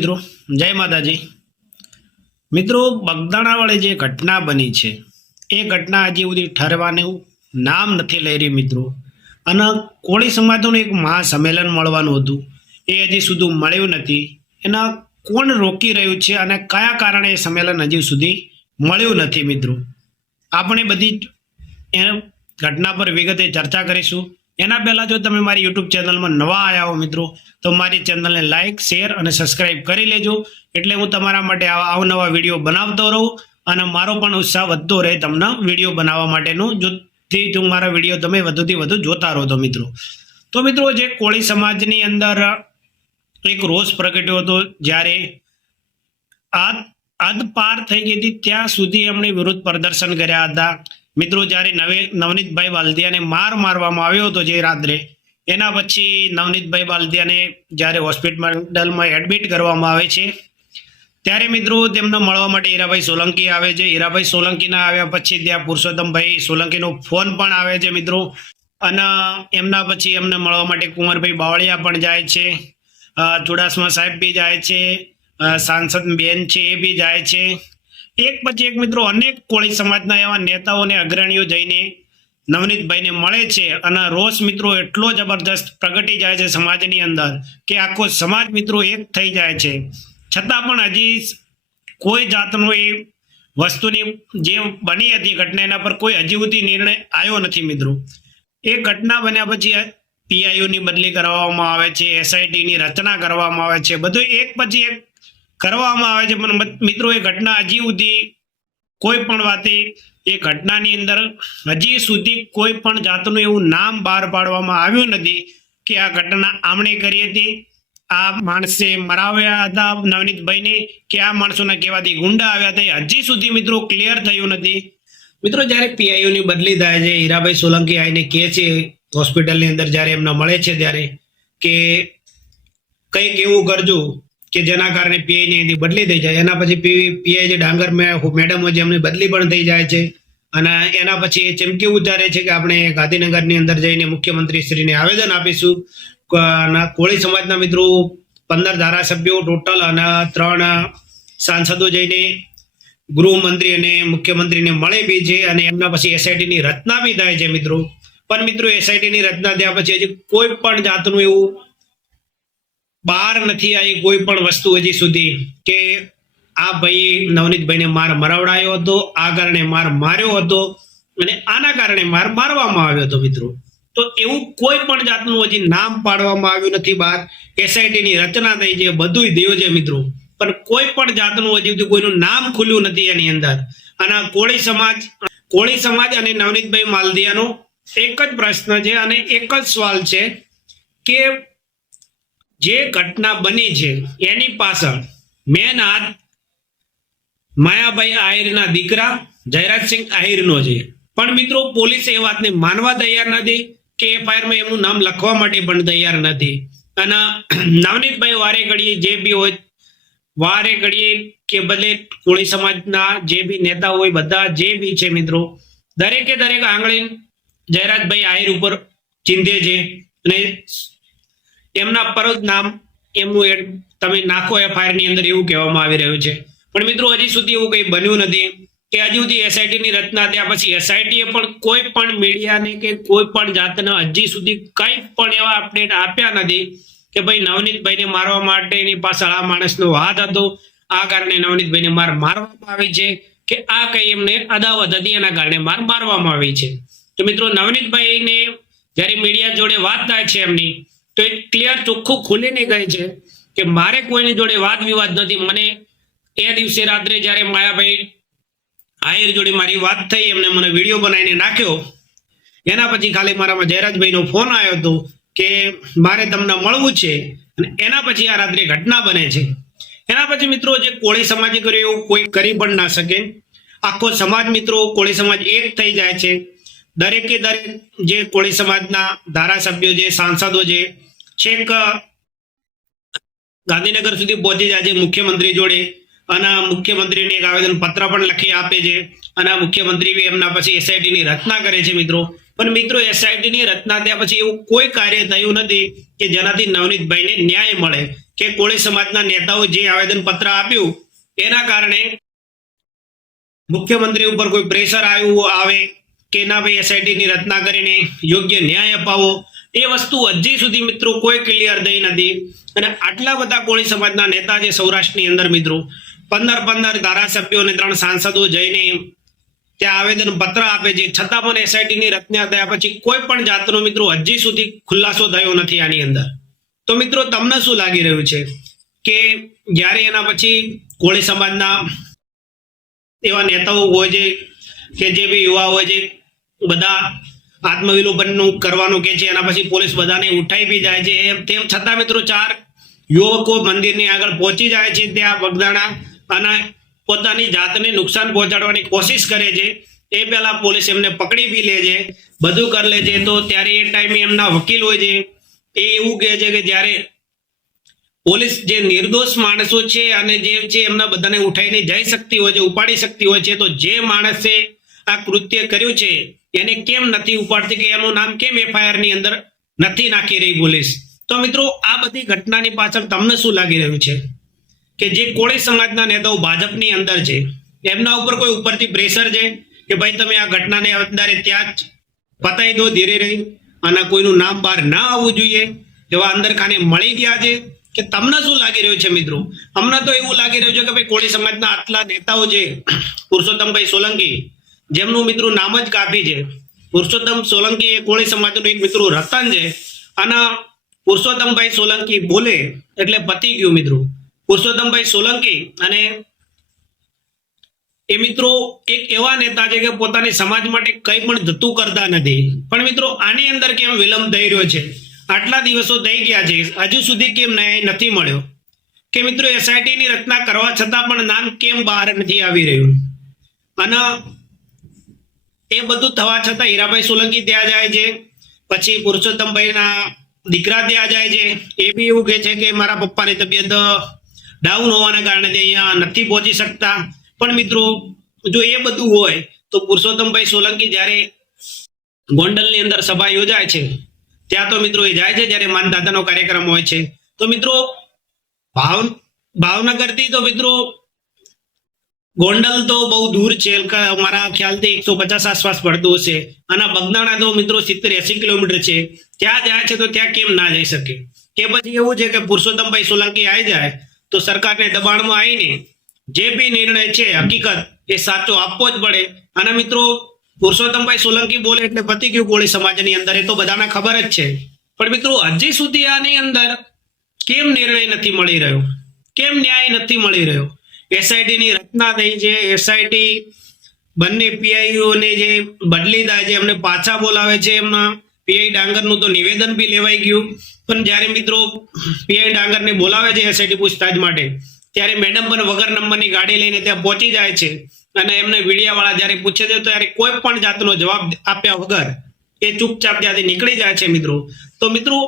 મિત્રો જય માતાજી। મિત્રો બગદાણા વાળી જે ઘટના બની છે એ ઘટના હજી સુધી ઠરવાનું નામ નથી લઈ રહી મિત્રો। અને કોળી સમાજનું એક મહાસંમેલન મળવાનું હતું એ હજી સુધી મળ્યું નથી। એના કોણ રોકી રહ્યું છે અને કયા કારણે એ સંમેલન હજી સુધી મળ્યું નથી મિત્રો। આપણે બધી એ ઘટના પર વિગતે ચર્ચા કરીશું। એના પહેલાં જો તમે મારી યુટ્યુબ ચેનલમાં નવા આવ્યા હો મિત્રો તો મારી ચેનલને લાઇક શેર અને સબસ્ક્રાઈબ કરી લેજો, એટલે હું તમારા માટે અવનવા વિડીયો બનાવતો રહું અને મારો પણ ઉત્સાહ વધતો રહે તમને વિડીયો બનાવવા માટેનો, જો મારા વિડીયો તમે વધુથી વધુ જોતા રહો તો મિત્રો। તો મિત્રો જે કોળી સમાજની અંદર એક રોષ પ્રગટ્યો હતો, જ્યારે આદ પાર થઈ ગઈ હતી ત્યાં સુધી એમણે વિરોધ પ્રદર્શન કર્યા હતા મિત્રો। જ્યારે નવનીતભાઈ બાલદિયાને મારવામાં આવ્યો હતો જે રાત્રે, એના પછી નવનીતભાઈ બાલદિયાને જ્યારે હોસ્પિટલમાં એડમિટ કરવામાં આવે છે ત્યારે મિત્રો તેમને મળવા માટે હીરાભાઈ સોલંકી આવે છે। હીરાભાઈ સોલંકીના આવ્યા પછી ત્યાં પુરુષોત્તમભાઈ સોલંકીનો ફોન પણ આવે છે મિત્રો। અને એમના પછી એમને મળવા માટે કુંવરભાઈ બાવળિયા પણ જાય છે, ચુડાસમા સાહેબ બી જાય છે, સાંસદ બેન છે એ બી જાય છે। એક પછી એક મિત્રો અનેક કોળી સમાજના એવા નેતાઓ અને અગ્રણીઓ જઈને નવનીતભાઈને મળે છે અને રોષ મિત્રો એટલો જબરદસ્ત પ્રગટી જાય છે સમાજની અંદર કે આખો સમાજ મિત્રો એક થઈ જાય છે। છતાં પણ હજી કોઈ જાતનો એ વસ્તુની જે બની હતી ઘટના એના પર કોઈ હજી સુધી નિર્ણય આવ્યો નથી મિત્રો। એ ઘટના બન્યા પછી પીઆઈઓની બદલી કરવામાં આવે છે, એસઆઈટીની રચના કરવામાં આવે છે, બધું એક પછી એક કરવામાં આવે છે, પણ મિત્રો એ ઘટના હજી સુધી કોઈ પણ વાતે એ ઘટનાની અંદર હજી સુધી કોઈ પણ જાતનું એવું નામ બહાર પાડવામાં આવ્યું નથી કે આ ઘટના આમણે કરી હતી, આ માણસે મરાવ્યા હતા નવનીતભાઈને, કે આ માણસોના કહેવાથી ગુંડા આવ્યા હતા, હજી સુધી મિત્રો ક્લિયર થયું નથી મિત્રો। જ્યારે પીઆઈઓની બદલી થાય છે, હીરાભાઈ સોલંકી આવીને કહે છે હોસ્પિટલની અંદર જ્યારે એમને મળે છે ત્યારે કે કંઈક એવું કરજો કે જેના કારણે પીઆઈની બદલી થઈ જાય। એના પછી પીઆઈ જે ડાંગર મેડમ હોય છે એમની બદલી પણ થઈ જાય છે અને એના પછી એ ચમકી ઉચ્ચારે છે કે આપણે ગાંધીનગરની અંદર જઈને મુખ્યમંત્રીશ્રીને આવેદન આપીશું। કોળી સમાજના મિત્રો 15 ધારાસભ્યો ટોટલ અને 3 સાંસદો જઈને ગૃહમંત્રી અને મુખ્યમંત્રીને મળે બી છે અને એમના પછી એસઆઈટીની રચના બી થાય છે મિત્રો। પણ મિત્રો એસઆઈટીની રચના થયા પછી હજી કોઈ પણ જાતનું એવું બહાર નથી આવી કોઈ પણ વસ્તુ હજી સુધી કે આ ભાઈ નવનીતભાઈને માર મરાવડાયો હતો, આ કારણે માર માર્યો હતો અને આના કારણે માર મારવામાં આવ્યો હતો મિત્રો। તો એવું કોઈ પણ જાતનું હજી નામ પાડવામાં આવ્યું નથી બહાર। એસઆઈટીની રચના થઈ છે, બધું થયું છે મિત્રો, પણ કોઈ પણ જાતનું હજી સુધી કોઈનું નામ ખુલ્યું નથી એની અંદર। અને કોળી સમાજ અને નવનીતભાઈ માલદિયાનો એક જ પ્રશ્ન છે અને એક જ સવાલ છે કે જે ઘટના બની છે એની પાછળ મેન હાથ માયાભાઈ આહિરના દીકરા જયરાજસિંહ આહિરનો છે। પણ મિત્રો પોલીસ એ વાતને માનવા તૈયાર નથી કે એફઆઈઆરમાં એમનું નામ લખવા માટે પણ તૈયાર નથી। અને નવનીતભાઈ વારે ઘડીએ જે બી હોય વારે ઘડીએ કે ભલે કોળી સમાજના જે બી નેતા હોય બધા જે બી છે મિત્રો દરેકે દરેક આંગળી જયરાજભાઈ આહિર ઉપર ચિંધે છે અને એમના પર જ નામ એમનું તમે નાખો એફઆઈઆર ની અંદર એવું કહેવામાં આવી રહ્યું છે। પણ મિત્રો હજી સુધી એવું કંઈ બન્યું નથી કે હજી સુધી એસઆઈટીની રચના થયા પછી એસઆઈટીએ પણ કોઈ પણ મીડિયાને કે કોઈ પણ જાતના હજી સુધી કંઈ પણ એવા અપડેટ આપ્યા નથી કે ભાઈ નવનીતભાઈને મારવા માટેની પાછળ આ માણસનો હાથ હતો, આ કારણે નવનીતભાઈને મારવામાં આવી છે કે આ કંઈ એમને અદાવત હતી એના કારણે મારવામાં આવી છે। તો મિત્રો નવનીતભાઈને જ્યારે મીડિયા જોડે વાત થાય છે એમની તો એ ક્લિયર ચોખ્ખું ખુલીને કહે છે કે મારે કોઈની જોડે વાદ વિવાદ નથી। મને એ દિવસે રાત્રે જ્યારે માયાભાઈ આહિર જોડે મારી વાત થઈ, એમને મને વિડીયો બનાવીને નાખ્યો, એના પછી ખાલી મારામાં જયરાજભાઈનો ફોન આવ્યો હતો કે મારે તમને મળવું છે અને એના પછી આ રાત્રે ઘટના બને છે। એના પછી મિત્રો જે કોળી સમાજે કર્યું એવું કોઈ કરી પણ ના શકે। આખો સમાજ મિત્રો કોળી સમાજ એક થઈ જાય છે। દરેકે દરેક જે કોળી સમાજના ધારાસભ્યો છે, સાંસદો છે, છેક ગાંધીનગર સુધી પહોંચી જાય છે મુખ્યમંત્રી જોડે અને મુખ્યમંત્રીને એક આવેદન પત્ર પણ લખી આપે છે અને મુખ્યમંત્રી એમના પછી એસઆઈટીની રચના કરે છે મિત્રો। પણ મિત્રો એસઆઈટીની રચના થયા પછી એવું કોઈ કાર્ય થયું નથી કે જેનાથી નવનીતભાઈને ન્યાય મળે કે કોળી સમાજના નેતાઓ જે આવેદન પત્ર આપ્યું એના કારણે મુખ્યમંત્રી ઉપર કોઈ પ્રેશર આવે કે ના ભાઈ એસઆઈટી ની રચના કરીને યોગ્ય ન્યાય અપાવો, એ વસ્તુ હજી સુધી મિત્રો કોઈ ક્લિયર થઈ નથી. અને આટલા બધા કોળી સમાજના નેતા છે સૌરાષ્ટ્રની અંદર મિત્રો, 15 ધારાસભ્યો અને 3 સાંસદો જઈને ત્યાં આવેદન પત્ર આપે છે, છતાં પણ એસઆઈટી ની રચના થયા પછી કોઈ પણ જાતનો મિત્રો હજી સુધી ખુલાસો થયો નથી આની અંદર. તો મિત્રો તમને શું લાગી રહ્યું છે કે જ્યારે એના પછી કોળી સમાજના એવા નેતાઓ હોય છે કે જે બી યુવા હોય છે બધા આત્મવિલોપનનું કરવાનું કે છે, એના પછી પોલીસ બધાને ઉઠાઈ બી જાય છે, તેમ છતાં મિત્રો 4 યુવકો મંદિરની આગળ પહોંચી જાય છે ત્યાં બગદાણા, અને પોતાની જાતને નુકસાન પહોંચાડવાની કોશિશ કરે છે. એ પહેલા પોલીસ એમને પકડી બી લે છે, બધું કરી લે છે. તો ત્યારે એ ટાઈમે એમના વકીલ હોય છે એ એવું કહે છે કે જ્યારે પોલીસ જે નિર્દોષ માણસો છે અને જે છે એમના બધાને ઉઠાઈને જઈ શકતી હોય છે, ઉપાડી શકતી હોય છે, તો જે માણસે આ કૃત્ય કર્યું છે એને કેમ નથી ઉપાડતી, કે એનું નામ કેમ એફઆઈઆર ની અંદર નથી નાખી રહી પોલીસ? તો મિત્રો આ બધી ઘટનાની પાછળ તમને શું લાગી રહ્યું છે કે જે કોળી સમાજના નેતાઓ ભાજપની અંદર છે એમના ઉપર કોઈ ઉપરથી પ્રેશર છે કે ભાઈ તમે આ ઘટનાને અત્યારે ત્યાં જ પતાવી દો ધીરે રહી, અને કોઈનું નામ બહાર ના આવવું જોઈએ એવા અંદર ખાને મળી ગયા છે? કે તમને શું લાગી રહ્યું છે મિત્રો? અમને તો એવું લાગી રહ્યું છે કે ભાઈ કોળી સમાજના આટલા નેતાઓ છે, પુરુષોત્તમભાઈ સોલંકી જેમનું મિત્રો નામ જ કાફી છે, પુરુષોત્તમ સોલંકી એ કોળી સમાજનું એક મિત્રો રતન છે, અને પુરુષોત્તમભાઈ સોલંકી બોલે એટલે પતી ગયું મિત્રો. પુરુષોત્તમભાઈ સોલંકી અને એ મિત્રો એક એવા નેતા છે કે પોતાની સમાજ માટે કંઈ પણ જતું કરતા નથી. પણ મિત્રો આની અંદર કેમ વિલંબ થઈ રહ્યો છે? આટલા દિવસો થઈ ગયા છે, હજુ સુધી કેમ ન્યાય નથી મળ્યો? કે મિત્રો એસઆઈટી ની રચના કરવા છતાં પણ નામ કેમ બહાર નથી આવી રહ્યું? અને એ બધું થવા છતાં હીરાભાઈ સોલંકી ત્યાં જાય છે, પછી પુરુષોત્તમભાઈના દીકરા ત્યાં જાય છે, એ બી એવું કહે છે કે મારા પપ્પાની તબિયત ડાઉન હોવાના કારણે તે અહીંયા નથી પહોંચી શકતા. પણ મિત્રો જો એ બધું હોય તો પુરુષોત્તમભાઈ સોલંકી જ્યારે ગોંડલની અંદર સભા યોજાય છે ત્યાં તો મિત્રો એ જાય છે જ્યારે માનદાતાનો કાર્યક્રમ હોય છે. તો મિત્રો ભાવનગરથી તો મિત્રો ગોંડલ તો બહુ દૂર છે, મારા ખ્યાલથી 150 આસપાસ પડતું હશે, અને બગદાણા તો મિત્રો 70-80 કિલોમીટર છે. ત્યાં જાય છે તો ત્યાં કેમ ના જઈ શકે? કે પછી એવું છે કે પુરુષોત્તમભાઈ સોલંકી આવી જાય તો સરકારને દબાણમાં આવીને જે બી નિર્ણય છે હકીકત એ સાચો આપવો જ પડે. અને મિત્રો પુરુષોત્તમભાઈ સોલંકી બોલે એટલે પતી ગયું કોળી સમાજની અંદર, એ તો બધાને ખબર જ છે. પણ મિત્રો હજી સુધી આની અંદર કેમ નિર્ણય નથી મળી રહ્યો? કેમ ન્યાય નથી મળી રહ્યો? એસઆઈટી ની રચના થઈ છે, એસઆઈટી બંને પીઆઈઓને જે બદલી થાય છે એમને પાછા બોલાવે છે, એમના પીઆઈ ડાંગરનું તો નિવેદન બી લેવાઈ ગયું. પણ જ્યારે મિત્રો પીઆઈ ડાંગરને બોલાવે છે એસઆઈટી પૂછતાછ માટે, ત્યારે મેડમ પણ વગર નંબરની ગાડી લઈને ત્યાં પહોંચી જાય છે, અને એમને મીડિયાવાળા જ્યારે પૂછે છે ત્યારે કોઈ પણ જાતનો જવાબ આપ્યા વગર એ ચૂપચાપ ત્યાંથી નીકળી જાય છે મિત્રો. તો મિત્રો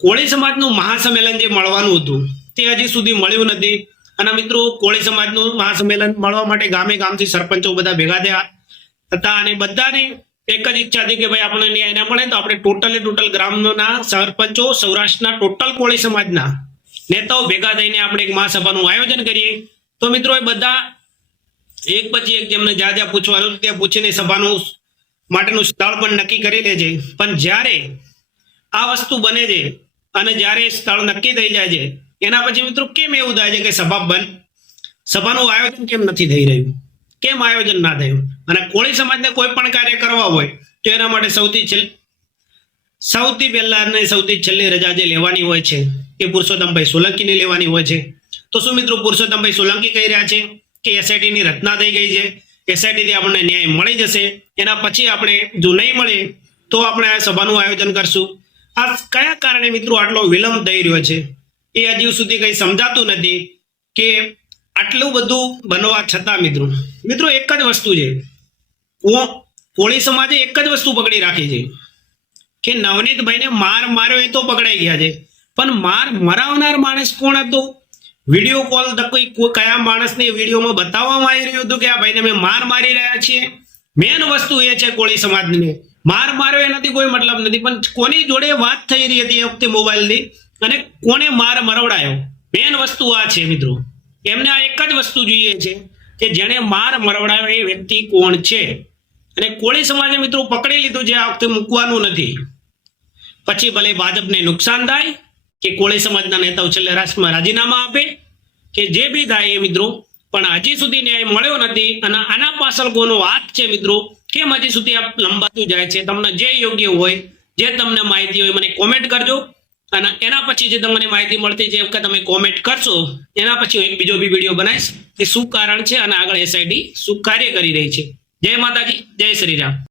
કોળી સમાજનું મહાસંમેલન જે મળવાનું હતું તે હજી સુધી મળ્યું નથી. અને મિત્રો કોળી સમાજનું મહાસંમેલન મળવા માટે ગામે ગામથી સરપંચો બધા ભેગા થયા હતા, અને બધાની એક જ ઈચ્છા હતી કે ભાઈ આપણને ન્યાય ના મળે તો આપણે ટોટલ ગ્રામના સરપંચો, સૌરાષ્ટ્રના ટોટલ કોળી સમાજના નેતાઓ ભેગા થઈને આપણે એક મહાસભાનું આયોજન કરીએ. તો મિત્રો એ બધા એક પછી એક જેમને જ્યાં જ્યાં પૂછવાનું ત્યાં પૂછીને સભાનું માટેનું સ્થળ પણ નક્કી કરી લે છે. પણ જ્યારે આ વસ્તુ બને છે અને જ્યારે સ્થળ નક્કી થઈ જાય છે એના પછી મિત્રો કેમ એવું થાય છે કે સભાનું આયોજન કેમ નથી થઈ રહ્યું? કેમ આયોજન ના થયું? અને કોળી સમાજને કોઈ પણ કાર્ય કરવા હોય તો એના માટે સૌથી પહેલા અને સૌથી છેલ્લી રજા જે લેવાની હોય છે એ પુરુષોત્તમભાઈ સોલંકીની લેવાની હોય છે. તો શું મિત્રો પુરુષોત્તમભાઈ સોલંકી કહી રહ્યા છે કે એસઆઈટી ની રચના થઈ ગઈ છે, એસઆઈટી થી આપણને ન્યાય મળી જશે, એના પછી આપણે જો નહીં મળે તો આપણે આ સભાનું આયોજન કરશું? આ કયા કારણે મિત્રો આટલો વિલંબ થઈ રહ્યો છે એ હજી સુધી કંઈ સમજાતું નથી. કે આટલું બધું બનવા છતાં મિત્રો એક જ વસ્તુ છે, કોળી સમાજે એક જ વસ્તુ પકડી રાખી છે કે નવનીતભાઈને માર્યો એ તો પકડાઈ ગયા છે, પણ મરાવનાર માણસ કોણ હતો? વિડીયો કોલ કયા માણસને વિડીયોમાં બતાવવામાં આવી રહ્યું હતું કે આ ભાઈને અમે મારી રહ્યા છીએ? મેન વસ્તુ એ છે કોળી સમાજને માર્યો એનાથી કોઈ મતલબ નથી, પણ કોની જોડે વાત થઈ રહી હતી એ વખતે મોબાઈલની, અને કોને મરવડાયો મેન વસ્તુ આ છે મિત્રો, એમને આ એક જ વસ્તુ જોઈએ છે કે જેણે માર મરવડાવ્યો એ વ્યક્તિ કોણ છે. અને કોળી સમાજે મિત્રો પકડી લીધું છે, આ વખતે મૂકવાનું નથી. પછી ભલે ભાજપને નુકસાન થાય કે કોળી સમાજના નેતાઓ છેલ્લે રાજીનામા આપે કે જે બી થાય એ મિત્રો, પણ હજી સુધી ન્યાય મળ્યો નથી. અને આના પાછળ કોનો હાથ છે મિત્રો, કેમ હજી સુધી આ લંબાતું જાય છે? તમને જે યોગ્ય હોય, જે તમને માહિતી હોય મને કોમેન્ટ કરજો. અને એના પછી જે તમને માહિતી મળતી છે કે તમે કોમેન્ટ કરશો, એના પછી હું એક બીજો બી વિડીયો બનાવીશ કે શું કારણ છે અને આગળ એસઆઈટી શું કાર્ય કરી રહી છે. જય માતાજી, જય શ્રી રામ.